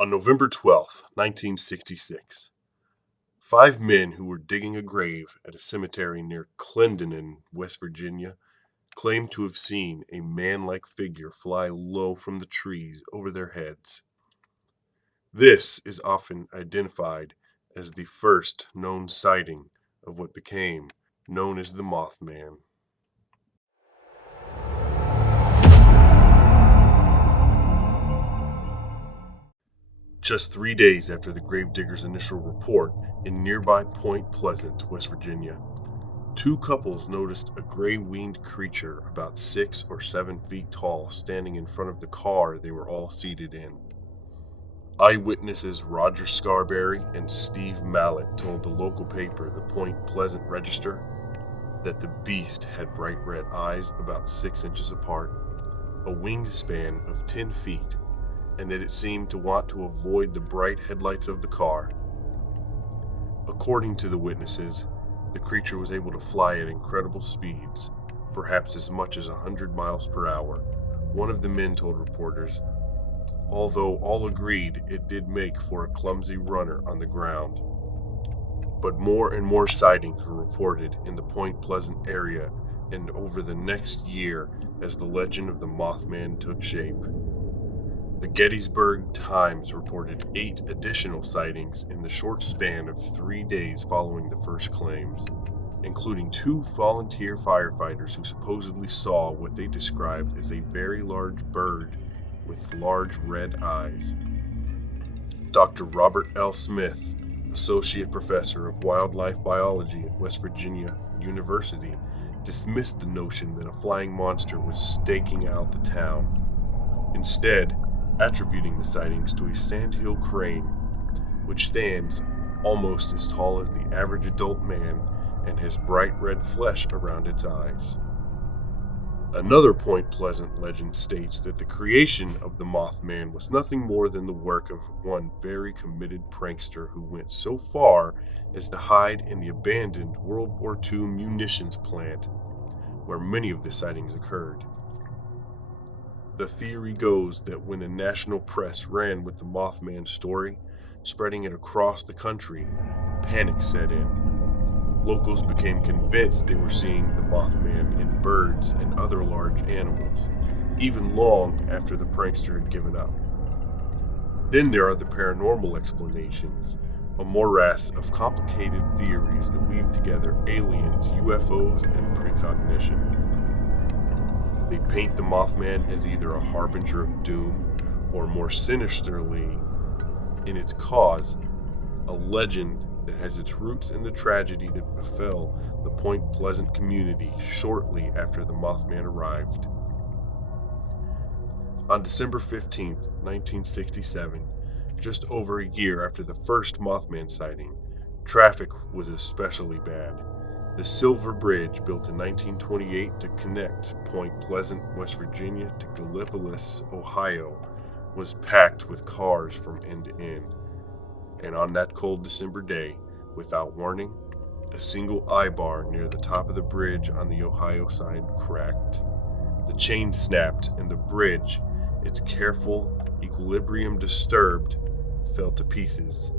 On November 12th, 1966, 5 men who were digging a grave at a cemetery near Clendenin, West Virginia, claimed to have seen a man-like figure fly low from the trees over their heads. This is often identified as the first known sighting of what became known as the Mothman. Just 3 days after the gravedigger's initial report in nearby Point Pleasant, West Virginia, two couples noticed a gray-winged creature about 6 or 7 feet tall standing in front of the car they were all seated in. Eyewitnesses Roger Scarberry and Steve Mallett told the local paper, the Point Pleasant Register, that the beast had bright red eyes about 6 inches apart, a wingspan of 10 feet, and that it seemed to want to avoid the bright headlights of the car. According to the witnesses, the creature was able to fly at incredible speeds, perhaps as much as 100 miles per hour. One of the men told reporters, although all agreed it did make for a clumsy runner on the ground. But more and more sightings were reported in the Point Pleasant area and over the next year as the legend of the Mothman took shape. The Gettysburg Times reported 8 additional sightings in the short span of 3 days following the first claims, including 2 volunteer firefighters who supposedly saw what they described as a very large bird with large red eyes. Dr. Robert L. Smith, Associate Professor of Wildlife Biology at West Virginia University, dismissed the notion that a flying monster was staking out the town, instead attributing the sightings to a sandhill crane, which stands almost as tall as the average adult man and has bright red flesh around its eyes. Another Point Pleasant legend states that the creation of the Mothman was nothing more than the work of one very committed prankster who went so far as to hide in the abandoned World War II munitions plant where many of the sightings occurred. The theory goes that when the national press ran with the Mothman story, spreading it across the country, panic set in. Locals became convinced they were seeing the Mothman in birds and other large animals, even long after the prankster had given up. Then there are the paranormal explanations, a morass of complicated theories that weave together aliens, UFOs, and precognition. They paint the Mothman as either a harbinger of doom, or more sinisterly, in its cause, a legend that has its roots in the tragedy that befell the Point Pleasant community shortly after the Mothman arrived. On December 15th, 1967, just over a year after the first Mothman sighting, traffic was especially bad. The Silver Bridge, built in 1928 to connect Point Pleasant, West Virginia to Gallipolis, Ohio, was packed with cars from end to end. And on that cold December day, without warning, a single eye bar near the top of the bridge on the Ohio side cracked. The chain snapped, and the bridge, its careful equilibrium disturbed, fell to pieces,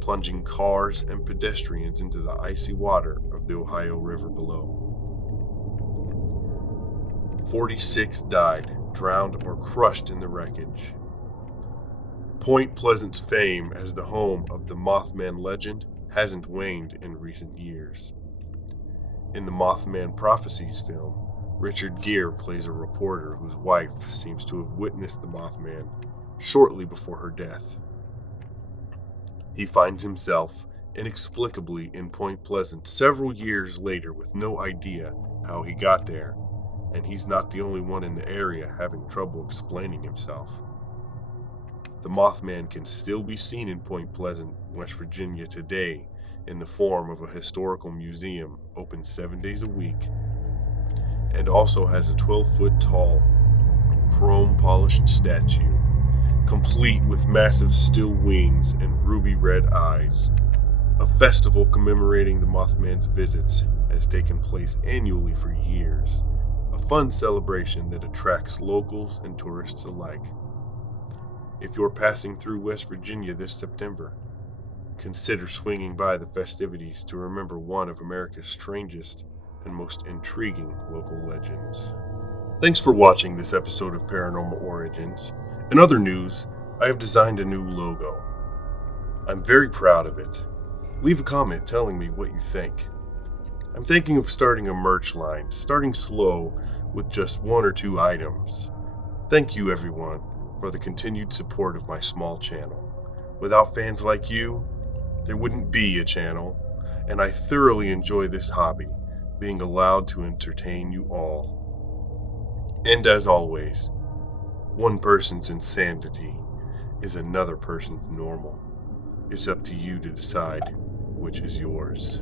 plunging cars and pedestrians into the icy water of the Ohio River below. 46 died, drowned, or crushed in the wreckage. Point Pleasant's fame as the home of the Mothman legend hasn't waned in recent years. In the Mothman Prophecies film, Richard Gere plays a reporter whose wife seems to have witnessed the Mothman shortly before her death. He finds himself inexplicably in Point Pleasant several years later with no idea how he got there, and he's not the only one in the area having trouble explaining himself. The Mothman can still be seen in Point Pleasant, West Virginia today in the form of a historical museum open 7 days a week, and also has a 12-foot tall, chrome-polished statue, complete with massive steel wings and ruby red eyes. A festival commemorating the Mothman's visits has taken place annually for years, a fun celebration that attracts locals and tourists alike. If you're passing through West Virginia this September, consider swinging by the festivities to remember one of America's strangest and most intriguing local legends. Thanks for watching this episode of Paranormal Origins. In other news, I have designed a new logo. I'm very proud of it. Leave a comment telling me what you think. I'm thinking of starting a merch line, starting slow with just 1 or 2 items. Thank you everyone for the continued support of my small channel. Without fans like you, there wouldn't be a channel, and I thoroughly enjoy this hobby, being allowed to entertain you all. And as always, one person's insanity is another person's normal. It's up to you to decide which is yours.